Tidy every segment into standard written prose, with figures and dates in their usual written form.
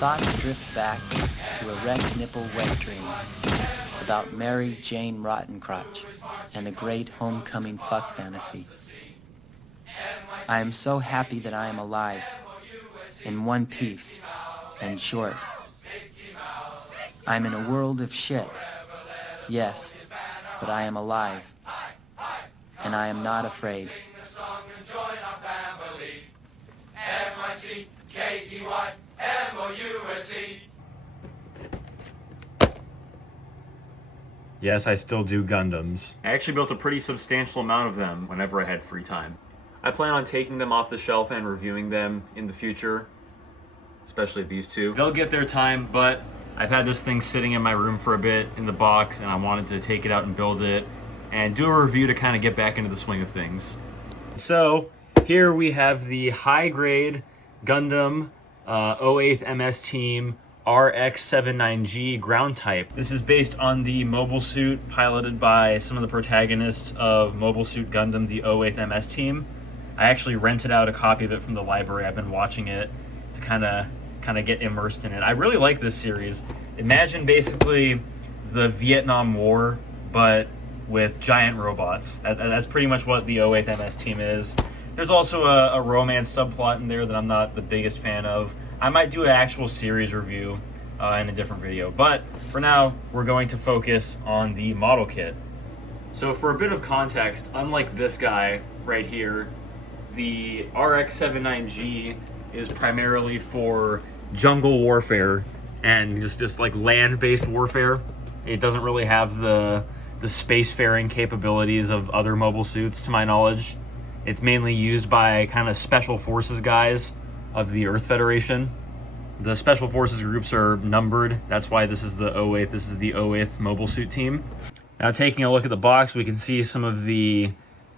thoughts drift back to erect nipple wet dreams about Mary Jane Rottencrotch and the great homecoming fuck fantasy. I am so happy that I am alive, in one piece and short. I'm in a world of shit, yes, but I am alive, and I am not afraid. Yes, I still do Gundams. I actually built a pretty substantial amount of them whenever I had free time. I plan on taking them off the shelf and reviewing them in the future, especially these two. They'll get their time, but I've had this thing sitting in my room for a bit in the box, and I wanted to take it out and build it and do a review to kind of get back into the swing of things. So here we have the high-grade Gundam 08th MS Team RX-79G ground type. This is based on the mobile suit piloted by some of the protagonists of Mobile Suit Gundam, the 08th MS Team. I actually rented out a copy of it from the library. I've been watching it to kind of get immersed in it. I really like this series. Imagine basically the Vietnam War, but with giant robots. That's pretty much what the 08th MS Team is. There's also a romance subplot in there that I'm not the biggest fan of. I might do an actual series review in a different video, but for now, we're going to focus on the model kit. So for a bit of context, unlike this guy right here, the RX-79G is primarily for jungle warfare and just like land-based warfare. It doesn't really have the spacefaring capabilities of other mobile suits, to my knowledge. It's mainly used by kind of special forces guys of the Earth Federation. The special forces groups are numbered. That's why this is the 08th. This is the 08th mobile suit team. Now taking a look at the box, we can see some of the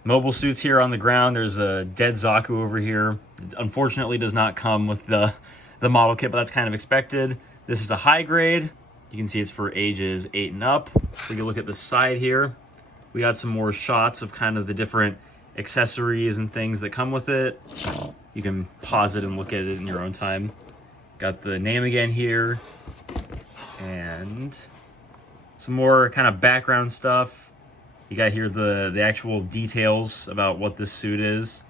mobile suits here on the ground. There's a dead Zaku over here. It unfortunately does not come with the model kit, but that's kind of expected. This is a high grade. You can see it's for ages 8 and up. We can look at the side here. We got some more shots of kind of the different accessories and things that come with it. You can pause it and look at it in your own time. Got the name again here, and some more kind of background stuff. You got here the actual details about what this suit is.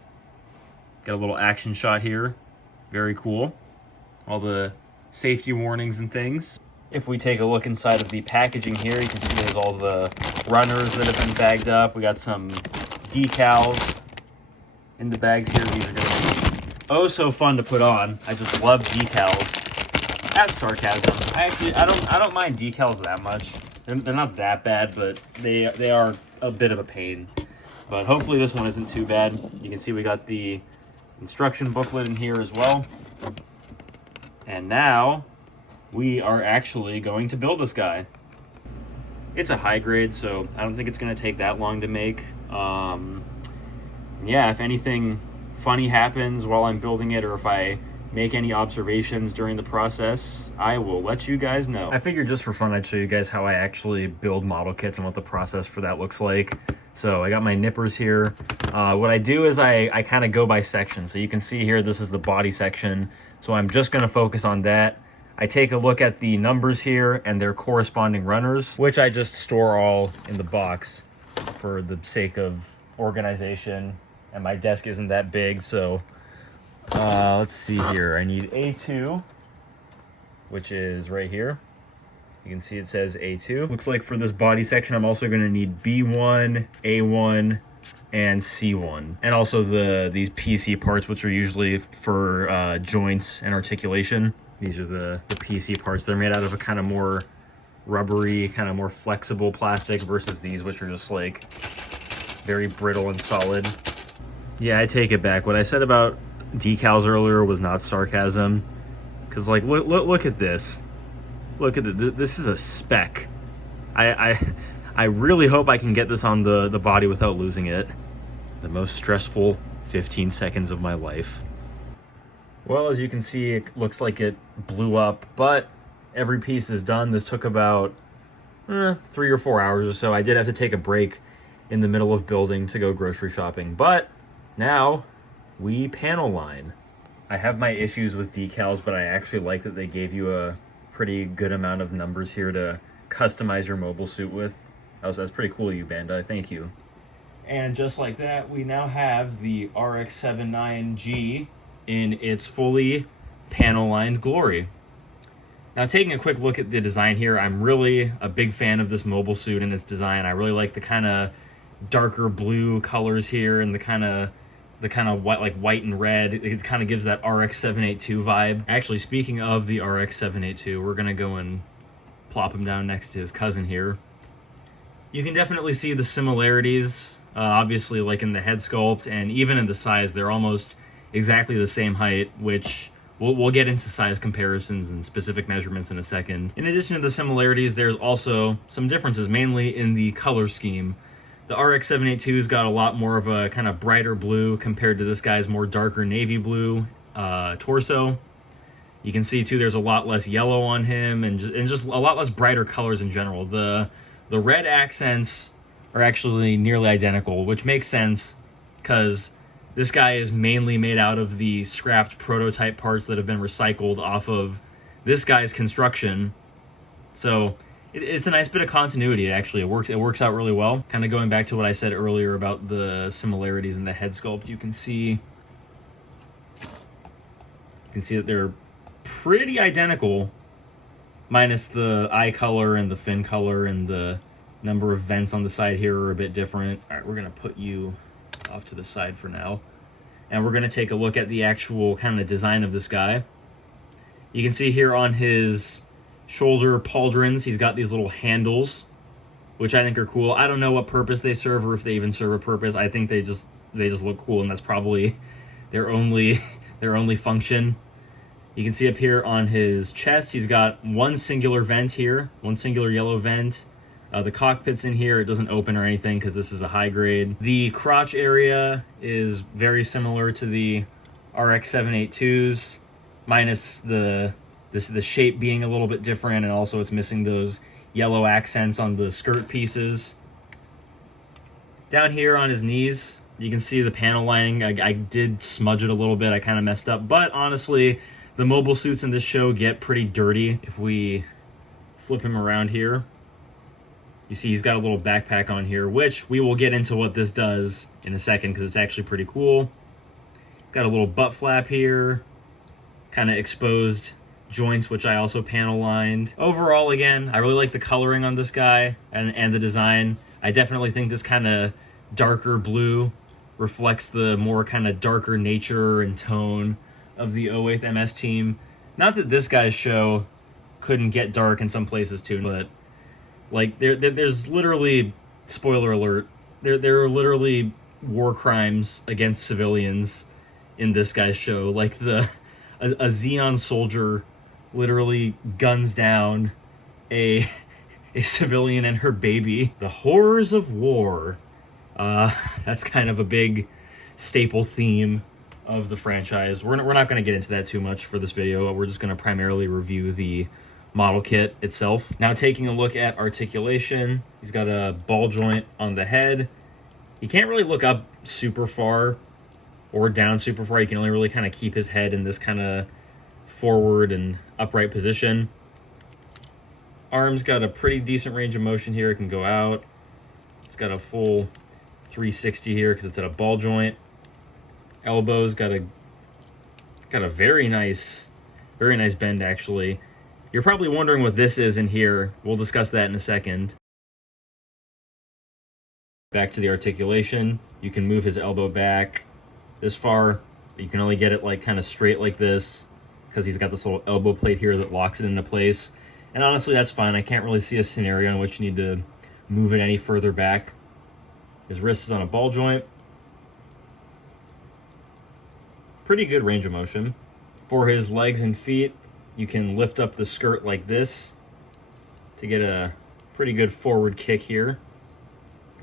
Got a little action shot here. Very cool. All the safety warnings and things. If we take a look inside of the packaging here, you can see there's all the runners that have been bagged up. We got some decals in the bags here. These are going to be oh so fun to put on. I just love decals. That's sarcasm. I don't mind decals that much. They're not that bad, but they are a bit of a pain. But hopefully this one isn't too bad. You can see we got the instruction booklet in here as well. And now we are actually going to build this guy. It's a high grade, so I don't think it's going to take that long to make. Yeah, if anything funny happens while I'm building it, or if I make any observations during the process, I will let you guys know. I figured just for fun I'd show you guys how I actually build model kits and what the process for that looks like. So I got my nippers here. What I do is I kind of go by section. So you can see here, this is the body section. So I'm just going to focus on that. I take a look at the numbers here and their corresponding runners, which I just store all in the box for the sake of organization. And my desk isn't that big, so let's see here. I need A2, which is right here. You can see it says A2. Looks like for this body section, I'm also going to need B1, A1, and C1. And also these PC parts, which are usually for joints and articulation. These are the PC parts. They're made out of a kind of more rubbery, kind of more flexible plastic versus these, which are just like very brittle and solid. Yeah, I take it back. What I said about decals earlier was not sarcasm. Because, like, look at this. Look at it. This is a speck. I really hope I can get this on the body without losing it. The most stressful 15 seconds of my life. Well, as you can see, it looks like it blew up, but every piece is done. This took about 3 or 4 hours or so. I did have to take a break in the middle of building to go grocery shopping, but now we panel line. I have my issues with decals, but I actually like that they gave you a pretty good amount of numbers here to customize your mobile suit with. That's pretty cool, you Bandai. Thank you. And just like that, we now have the RX-79G in its fully panel-lined glory. Now, taking a quick look at the design here, I'm really a big fan of this mobile suit and its design. I really like the kind of darker blue colors here and the kind of white, like white and red. It kind of gives that RX-782 vibe. Actually, speaking of the RX-782, we're gonna go and plop him down next to his cousin here. You can definitely see the similarities, obviously, like in the head sculpt and even in the size. They're almost exactly the same height, which we'll get into size comparisons and specific measurements in a second. In addition to the similarities, there's also some differences, mainly in the color scheme. The RX-782's got a lot more of a kind of brighter blue compared to this guy's more darker navy blue torso. You can see too there's a lot less yellow on him and just a lot less brighter colors in general. The red accents are actually nearly identical, which makes sense because this guy is mainly made out of the scrapped prototype parts that have been recycled off of this guy's construction. So it's a nice bit of continuity. Actually, it works out really well. Kind of going back to what I said earlier about the similarities in the head sculpt, you can see that they're pretty identical, minus the eye color and the fin color, and the number of vents on the side here are a bit different. All right, we're gonna put you off to the side for now, and we're gonna take a look at the actual kind of design of this guy. You can see here on his shoulder pauldrons, he's got these little handles, which I think are cool. I don't know what purpose they serve or if they even serve a purpose. I think they just look cool, and that's probably their only function. You can see up here on his chest, he's got one singular vent here, one singular yellow vent. The cockpit's in here. It doesn't open or anything because this is a high grade. The crotch area is very similar to the RX-782's, minus the shape being a little bit different, and also it's missing those yellow accents on the skirt pieces. Down here on his knees, you can see the panel lining. I did smudge it a little bit. I kind of messed up, but honestly, the mobile suits in this show get pretty dirty. If we flip him around here, you see he's got a little backpack on here, which we will get into what this does in a second because it's actually pretty cool. Got a little butt flap here, kind of exposed joints, which I also panel lined. Overall, again, I really like the coloring on this guy and the design. I definitely think this kind of darker blue reflects the more kind of darker nature and tone of the 08th MS team. Not that this guy's show couldn't get dark in some places too, but like there's literally, spoiler alert, there are literally war crimes against civilians in this guy's show. Like a Xeon soldier literally guns down a civilian and her baby. The horrors of war. That's kind of a big staple theme of the franchise. We're not going to get into that too much for this video. We're just going to primarily review the model kit itself. Now, taking a look at articulation, he's got a ball joint on the head. He can't really look up super far or down super far. He can only really kind of keep his head in this kind of forward and upright position. Arm's got a pretty decent range of motion here. It can go out. It's got a full 360 here because it's at a ball joint. Elbows got a very nice bend actually. You're probably wondering what this is in here. We'll discuss that in a second. Back to the articulation. You can move his elbow back this far. You can only get it like kind of straight like this because he's got this little elbow plate here that locks it into place. And honestly, that's fine. I can't really see a scenario in which you need to move it any further back. His wrist is on a ball joint. Pretty good range of motion. For his legs and feet, you can lift up the skirt like this to get a pretty good forward kick here.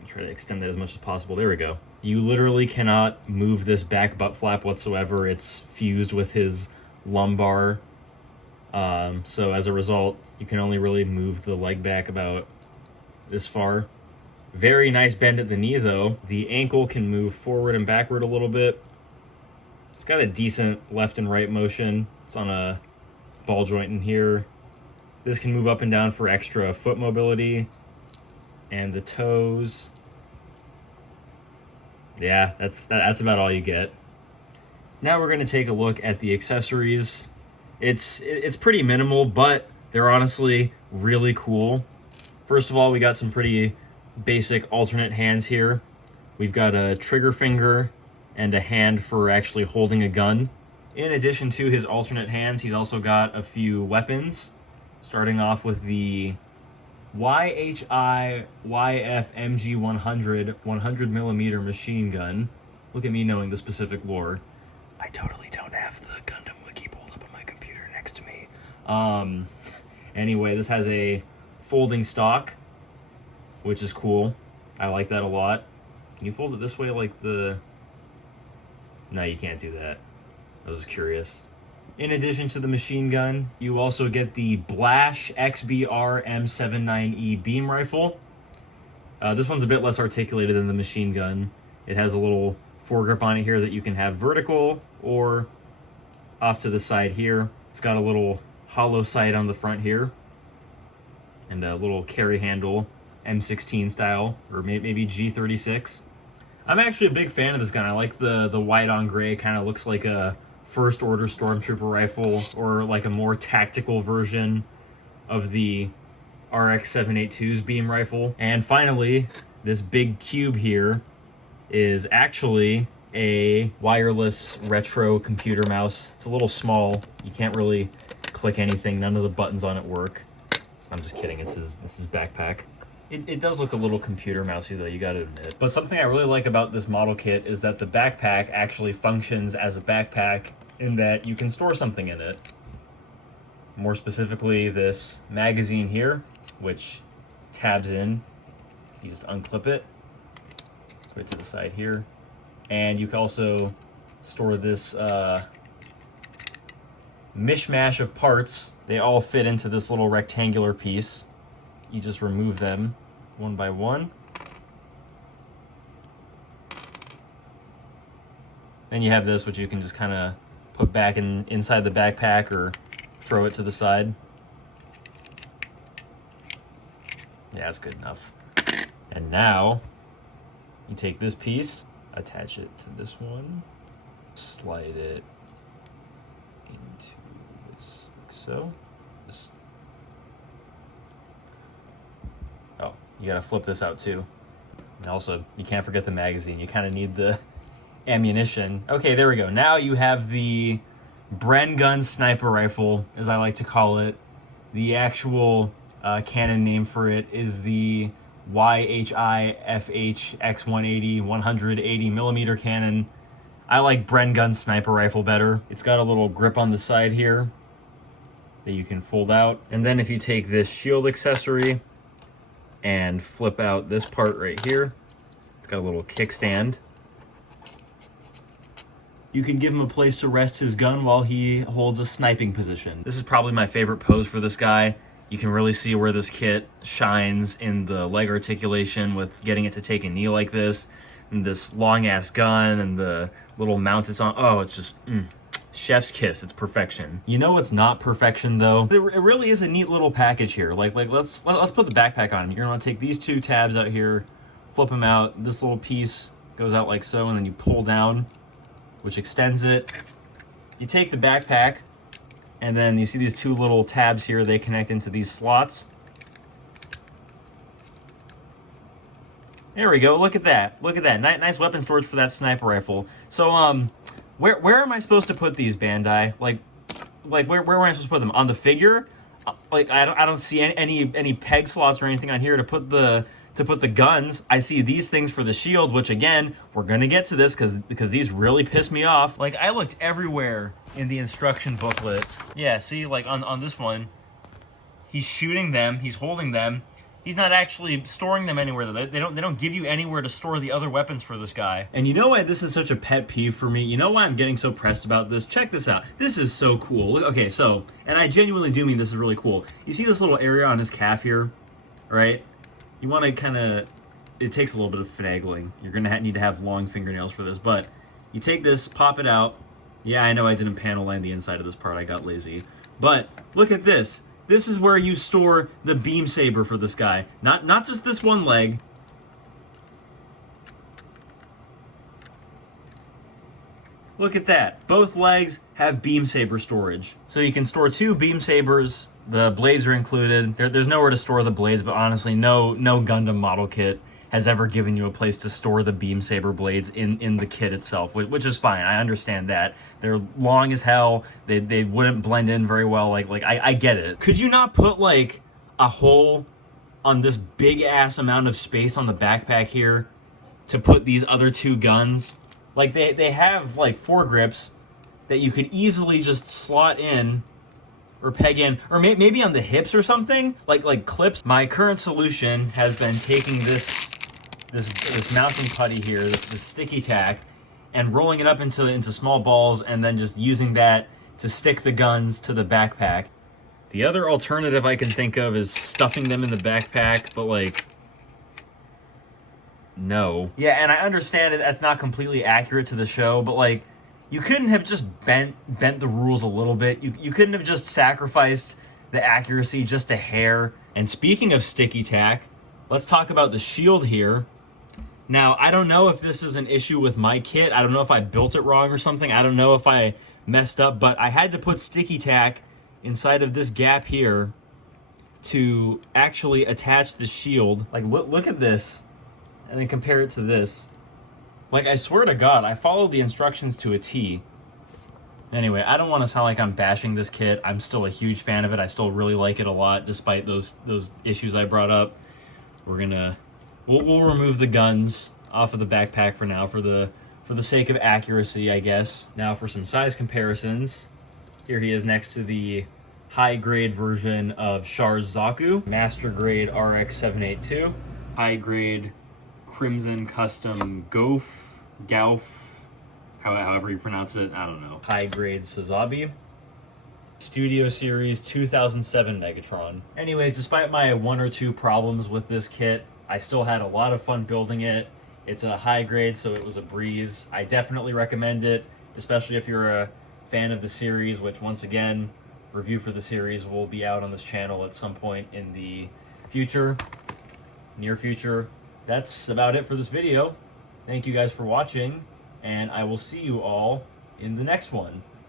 Try to extend that as much as possible. There we go. You literally cannot move this back butt flap whatsoever. It's fused with his lumbar. So as a result, you can only really move the leg back about this far. Very nice bend at the knee though. The ankle can move forward and backward a little bit. It's got a decent left and right motion. It's on a ball joint in here. This can move up and down for extra foot mobility. And the toes. Yeah, that's about all you get. Now we're going to take a look at the accessories. It's pretty minimal, but they're honestly really cool. First of all, we got some pretty basic alternate hands here. We've got a trigger finger and a hand for actually holding a gun. In addition to his alternate hands, he's also got a few weapons, starting off with the YHI YFMG 100mm machine gun. Look at me knowing the specific lore. I totally don't have the Gundam wiki pulled up on my computer next to me. Anyway, this has a folding stock, which is cool. I like that a lot. Can you fold it this way like the... No, you can't do that. I was curious. In addition to the machine gun, you also get the Blash XBR M79E beam rifle. This one's a bit less articulated than the machine gun. It has a little foregrip on it here that you can have vertical or off to the side here. It's got a little hollow sight on the front here and a little carry handle, M16 style, or maybe G36. I'm actually a big fan of this gun. I like the white on gray, kind of looks like a first order stormtrooper rifle or like a more tactical version of the RX-78G's beam rifle. And finally, this big cube here is actually a wireless retro computer mouse. It's a little small. You can't really click anything. None of the buttons on it work. I'm just kidding. It's his backpack. It does look a little computer mousey though, you gotta admit. But something I really like about this model kit is that the backpack actually functions as a backpack in that you can store something in it. More specifically, this magazine here, which tabs in. You just unclip it. Right to the side here. And you can also store this mishmash of parts. They all fit into this little rectangular piece. You just remove them one by one. Then you have this, which you can just kind of put back inside the backpack or throw it to the side. Yeah, that's good enough. And now you take this piece, attach it to this one, slide it into this like so. Oh, you gotta flip this out too. And also, you can't forget the magazine. You kind of need the ammunition. Okay, there we go. Now you have the Bren gun sniper rifle, as I like to call it. The actual cannon name for it is the YHI FH X180 180mm cannon. I like Bren gun sniper rifle better. It's got a little grip on the side here that you can fold out. And then if you take this shield accessory and flip out this part right here, it's got a little kickstand. You can give him a place to rest his gun while he holds a sniping position. This is probably my favorite pose for this guy. You can really see where this kit shines in the leg articulation with getting it to take a knee like this, and this long-ass gun, and the little mount it's on. Oh, it's just, chef's kiss. It's perfection. You know what's not perfection, though? It really is a neat little package here. Like let's put the backpack on him. You're gonna want to take these two tabs out here, flip them out. This little piece goes out like so, and then you pull down, which extends it. You take the backpack, and then you see these two little tabs here. They connect into these slots. There we go. Look at that. Look at that. Nice weapon storage for that sniper rifle. So, where am I supposed to put these, Bandai? Like where am I supposed to put them? On the figure? Like I don't see any peg slots or anything on here to put the guns. I see these things for the shield, which again, we're gonna get to this because these really piss me off. Like I looked everywhere in the instruction booklet. Yeah, see, like on this one, he's shooting them, he's holding them. He's not actually storing them anywhere. They don't give you anywhere to store the other weapons for this guy. And you know why this is such a pet peeve for me? You know why I'm getting so pressed about this? Check this out. This is so cool. Look, okay, so, and I genuinely do mean this is really cool. You see this little area on his calf here, right? You want to kind of, it takes a little bit of finagling. You're going to need to have long fingernails for this, but you take this, pop it out, Yeah, I know I didn't panel line the inside of this part, I got lazy. But look at this. This is where you store the beam saber for this guy. Not just this one leg. Look at that. Both legs have beam saber storage. So you can store 2 beam sabers. The blades are included. There's nowhere to store the blades, but honestly, no Gundam model kit has ever given you a place to store the beam saber blades in the kit itself, which is fine. I understand that. They're long as hell. They wouldn't blend in very well. I get it. Could you not put like a hole on this big ass amount of space on the backpack here to put these other 2 guns? Like they have like foregrips that you could easily just slot in or peg in, or maybe on the hips or something, like clips. My current solution has been taking this mounting putty here, this sticky tack, and rolling it up into small balls, and then just using that to stick the guns to the backpack. The other alternative I can think of is stuffing them in the backpack, but like, no. Yeah, and I understand that's not completely accurate to the show, but like, you couldn't have just bent the rules a little bit. You couldn't have just sacrificed the accuracy just a hair. And speaking of sticky tack, let's talk about the shield here. Now, I don't know if this is an issue with my kit. I don't know if I built it wrong or something. I don't know if I messed up, but I had to put sticky tack inside of this gap here to actually attach the shield. Like, look at this, and then compare it to this. Like, I swear to God, I followed the instructions to a T. Anyway, I don't want to sound like I'm bashing this kit. I'm still a huge fan of it. I still really like it a lot, despite those issues I brought up. We'll remove the guns off of the backpack for now, for the sake of accuracy, I guess. Now for some size comparisons. Here he is next to the high-grade version of Char's Zaku, master-grade RX-782, high-grade Crimson Custom Gauf, however you pronounce it, I don't know. High-grade Sazabi. Studio Series 2007 Megatron. Anyways, despite my 1 or 2 problems with this kit, I still had a lot of fun building it. It's a high grade, so it was a breeze. I definitely recommend it, especially if you're a fan of the series, which once again, review for the series will be out on this channel at some point in the future, near future. That's about it for this video. Thank you guys for watching, and I will see you all in the next one.